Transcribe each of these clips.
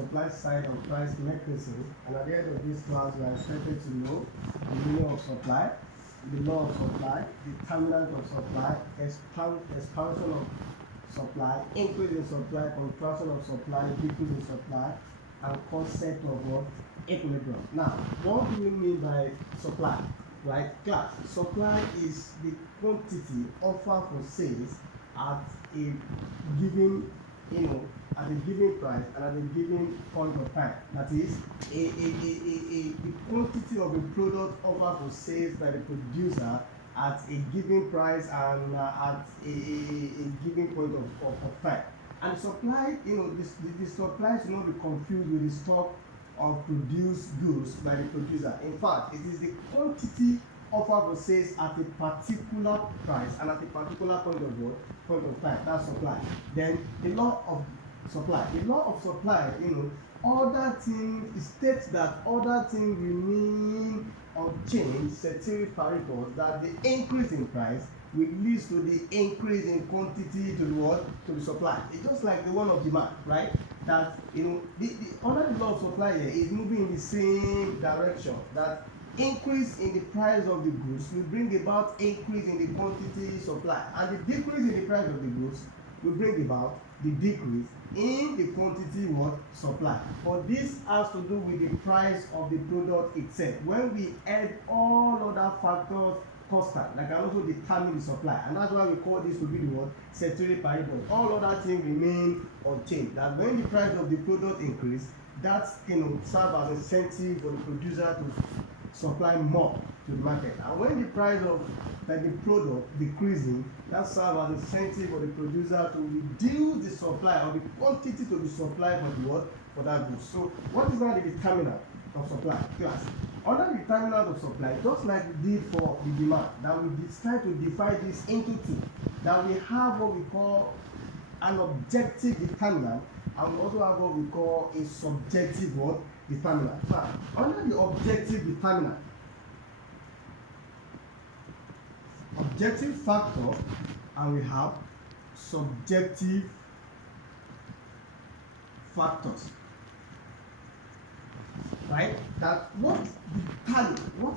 supply side of price mechanism, and at the end of this class, we are expected to know the meaning of supply, the law of supply, determinant of supply, expansion of supply, increase in supply, contraction of supply, decrease in supply, and concept of what? Equilibrium. Now, what do we mean by supply? Right, class. Supply is the quantity offered for sales at a given, at a given price and at a given point of time. That is, the quantity of a product offered for sales by the producer at a given price and at a given point of time. And supply, the supply should not be confused with the stock of produced goods by the producer. In fact, it is the quantity offered for sales at a particular price and at a particular point of time. That's supply. Then the law of supply. The law of supply, other things states that other things remain unchanged, ceteris paribus, that the increase in price will lead to the increase in quantity to the what? To the supply. It's just like the one of demand, right? That the under the law of supply here is moving in the same direction. That increase in the price of the goods will bring about increase in the quantity supply, and the decrease in the price of the goods will bring about the decrease in the quantity what? Supply. But this has to do with the price of the product itself. When we add all other factors constant, like I also determine the supply, and that's why we call this to be the what? Ceteris paribus. All other things remain unchanged. That when the price of the product increase, that serve as incentive for the producer to supply more to the market. And when the price of the product decreasing, that serve as incentive for the producer to reduce the supply or the quantity to be supplied for the what? For that goods. So what is now the determinant of supply? Class. Under the determinant of supply, just like we did for the demand, that we try to divide this into two. That we have what we call an objective determinant, and we also have what we call a subjective what? Determinant. Now, under the objective determinant, objective factor, and we have subjective factors. Right? That what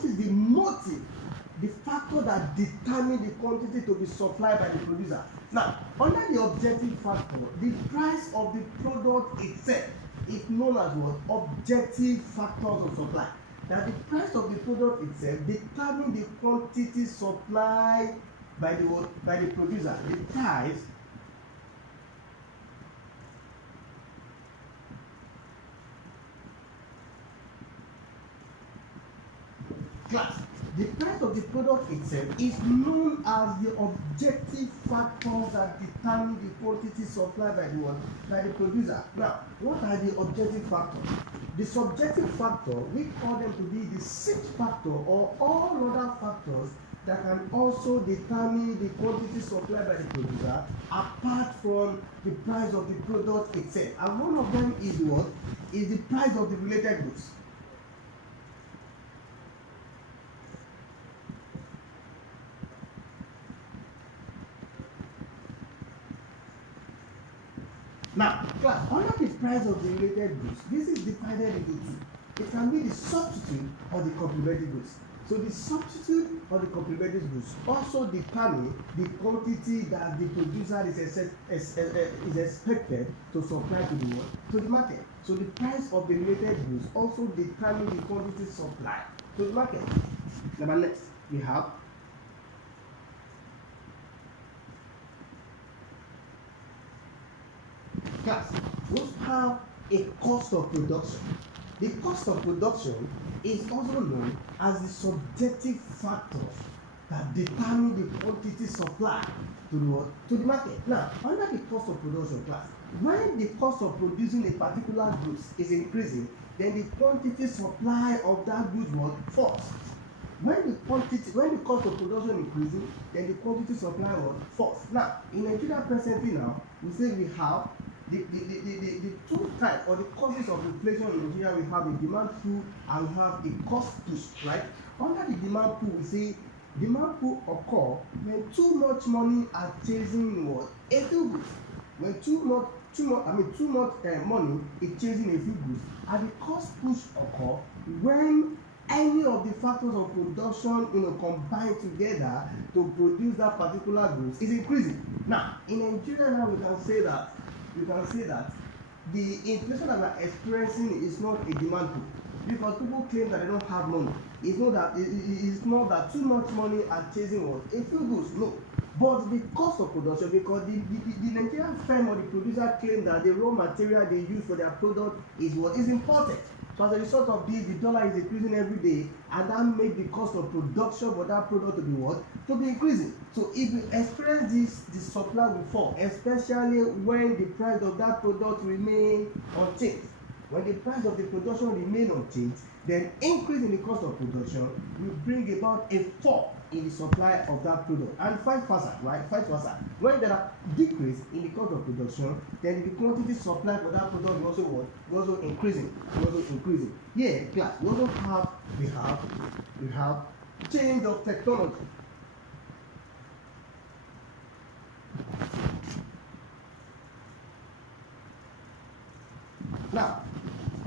is the motive, the factor that determines the quantity to be supplied by the producer. Now, under the objective factor, the price of the product itself is known as what? Objective factors of supply. That the price of the product itself determines the quantity supplied by the producer. The price class. The price of the product itself is known as the objective factors that determine the quantity supplied by the producer. Now, what are the objective factors? The subjective factor, we call them to be the sixth factor or all other factors that can also determine the quantity supplied by the producer apart from the price of the product itself. And one of them is what? Is the price of the related goods. Now, class, under the price of the related goods, this is divided into two. It can be the substitute or the complementary goods. So the substitute or the complementary goods also determine the quantity that the producer is expected to supply to the market. So the price of the related goods also determine the quantity supplied to the market. Number next, we have class. We have a cost of production. The cost of production is also known as the subjective factors that determine the quantity supplied to the market. Now, under the cost of production class, when the cost of producing a particular goods is increasing, then the quantity supply of that goods falls. When the cost of production increasing, then the quantity supply falls. Now, in Nigeria presently now, we say we have the two types or the causes of inflation in Nigeria. We have a demand pull and we have a cost push, right? Under the demand pull, we say demand pull occur when too much money are chasing a few goods. When too much money is chasing a few goods, and the cost push occur when any of the factors of production combine together to produce that particular goods is increasing. Now in Nigeria now we can say that the inflation that we are experiencing is not a demand pull, because people claim that they don't have money. It's not that too much money are chasing what a few goods. No, but the cost of production, because the Nigerian firm or the producer claim that the raw material they use for their product is what is imported. So as a result of this, the dollar is increasing every day, and that makes the cost of production for that product to be what? To be increasing. So if we experience this, the supply will fall, especially when the price of that product remain unchanged. When the price of the production remain unchanged, then increase in the cost of production will bring about a fall in the supply of that product, and vice versa, right? Vice versa. When there are decrease in the cost of production, then the quantity supply for that product will also what? Will also increasing. Here, class, we also have change of technology. Now,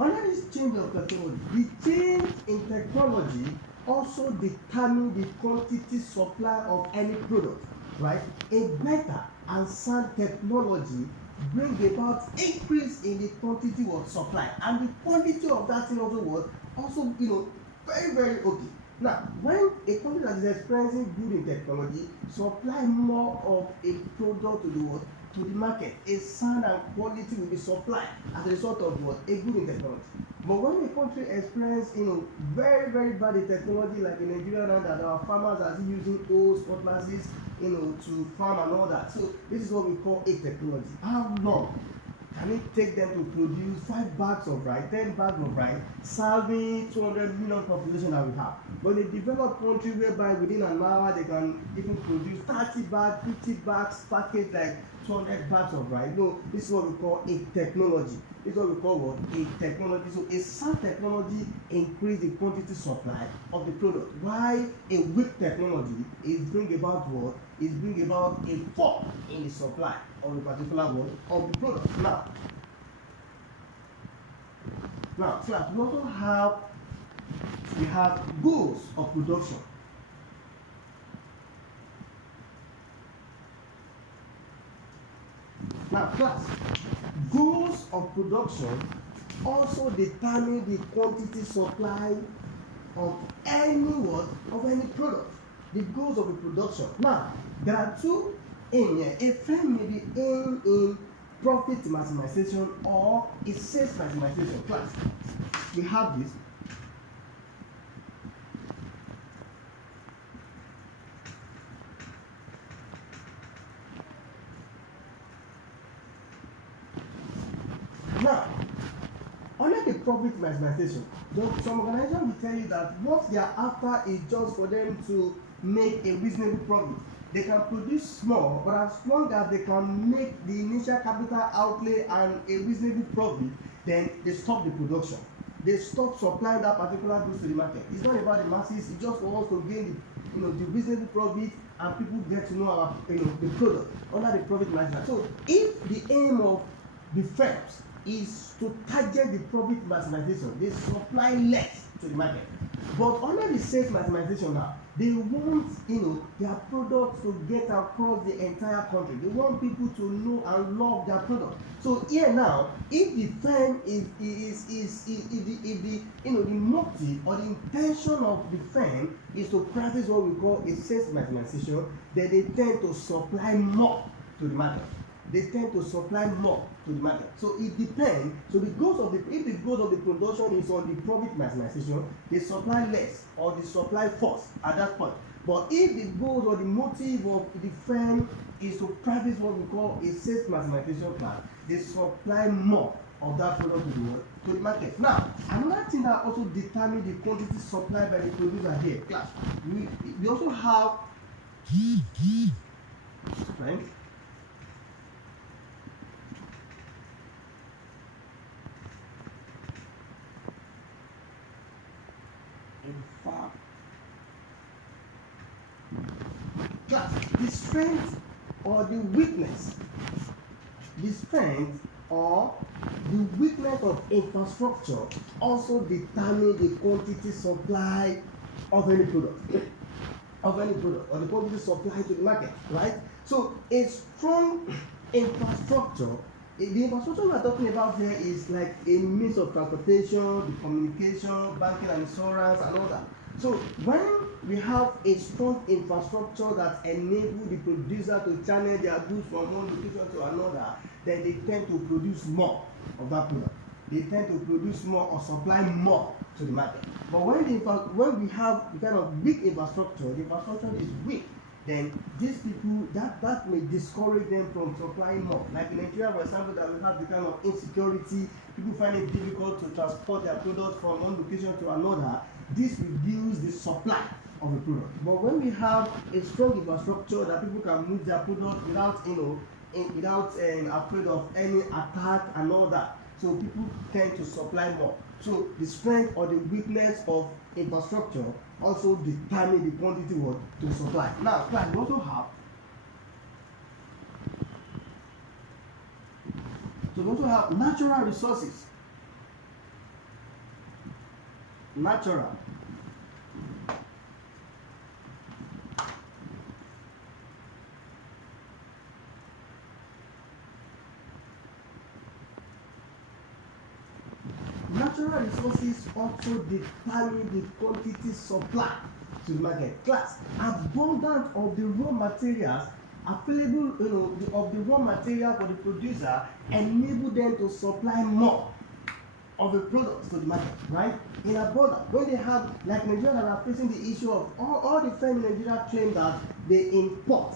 under this change of technology, the change in technology also determine the quantity supply of any product, right? A better and sound technology bring about increase in the quantity of supply, and the quantity of that thing also very, very okay. Now, when a company that is experiencing good in technology supply more of a product to the world, to the market, a sound and quality will be supplied as a result of what? A good in technology. But when a country experience very, very bad in technology, like in Nigeria now, that our farmers are using old cutlasses to farm and all that. So this is what we call a technology. How long can it take them to produce 5 bags of rice, 10 bags of rice, serving 200 million population that we have? But in a developed country whereby within an hour they can even produce 30 bags, 50 bags, package like 200 bags of rice. No, this is what we call a technology. This is what we call what? A technology. So a sound technology increase the quantity supply of the product. Why a weak technology is bring about what? Is bring about a fall in the supply of the particular one of the product. Now, class, we also have goals of production. Now, class, goals of production also determine the quantity supply of any product. The goals of the production. Now, there are two aims here. A firm may be aimed in profit maximization or a sales maximization. Class, we have this. Now, under the profit maximization, some organizations will tell you that what they are after is just for them to make a reasonable profit. They can produce small, but as long as they can make the initial capital outlay and a reasonable profit, then they stop the production. They stop supplying that particular goods to the market. It's not about the masses. It's just for us to gain the reasonable profit, and people get to know our the product under the profit maximization. So if the aim of the firms is to target the profit maximization, they supply less to the market. But under the sales maximization now, they want their products to get across the entire country. They want people to know and love their product. So here now, if the firm if the motive or the intention of the firm is to practice what we call a sales maximization, then they tend to supply more to the market. They tend to supply more to the market. So it depends. So if the goals of the production is on the profit maximization, they supply less or they supply first at that point. But if the goals or the motive of the firm is to practice what we call a sales maximization plan, they supply more of that product to the market. Now, another thing that also determines the quantity supplied by the producer here, class, we also have strength. Class, the strength or the weakness the strength or the weakness of infrastructure also determine the quantity supply of any product, or the quantity supply to the market, right? So a strong infrastructure, the infrastructure we are talking about here is like a means of transportation, the communication, banking and insurance and all that. So when we have a strong infrastructure that enables the producer to channel their goods from one location to another, then they tend to produce more of that product. They tend to produce more or supply more to the market. But when we have the kind of weak infrastructure, the infrastructure is weak, then these people, that may discourage them from supplying more. Like in Nigeria, for example, that we have the kind of insecurity, people find it difficult to transport their products from one location to another. This reduces the supply of the product. But when we have a strong infrastructure that people can move their product without, without afraid of any attack and all that, so people tend to supply more. So the strength or the weakness of infrastructure also determine the quantity what to supply. Now, class, we also have natural resources. Natural resources also determine the quantity supply to the market. Class, abundance of the raw materials available, of the raw material for the producer enable them to supply more of the products to the market, right? In abundance, when they have, like Nigeria, that are facing the issue of all the firms in Nigeria claim that they import,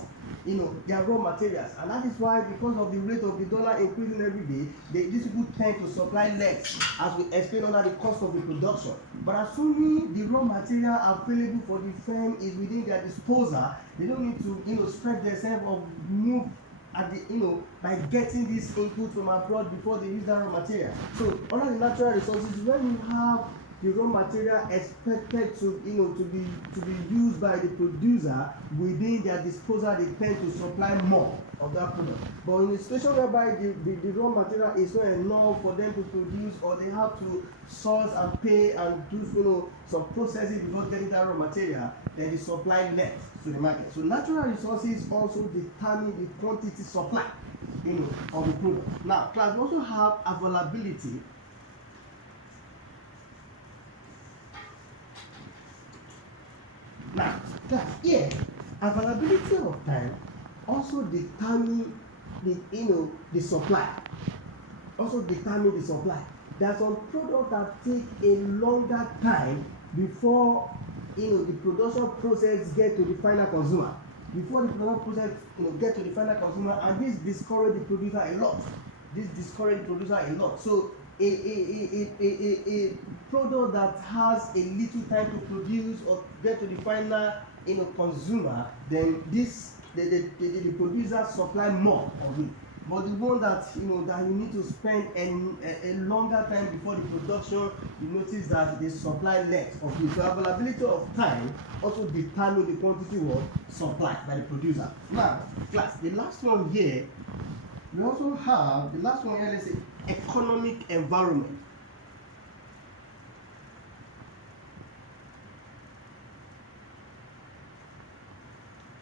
their raw materials, and that is why, because of the rate of the dollar increasing every day, these people tend to supply less, as we explained under the cost of the production. But assuming the raw material available for the firm is within their disposal, they don't need to spread themselves or move at the by getting this input from abroad before they use that raw material. So under the natural resources, when you have the raw material expected to be used by the producer within their disposal, they tend to supply more of that product. But in a situation whereby the raw material is not enough for them to produce, or they have to source and pay and do some processing before getting that raw material, then they supply less to the market. So natural resources also determine the quantity supply of the product. Now, class, we also have availability. Now, class, here, availability of time also determine the supply. Also determine the supply. There are some products that take a longer time before the production process get to the final consumer. Before the production process get to the final consumer, and this discourage the producer a lot. So a product that has a little time to produce or get to the final consumer, then the producer supply more of it. But the one that that you need to spend a longer time before the production, you notice that they supply less of it. So availability of time also determine the quantity supplied by the producer. Now, class, the last one here, we also have let's say economic environment.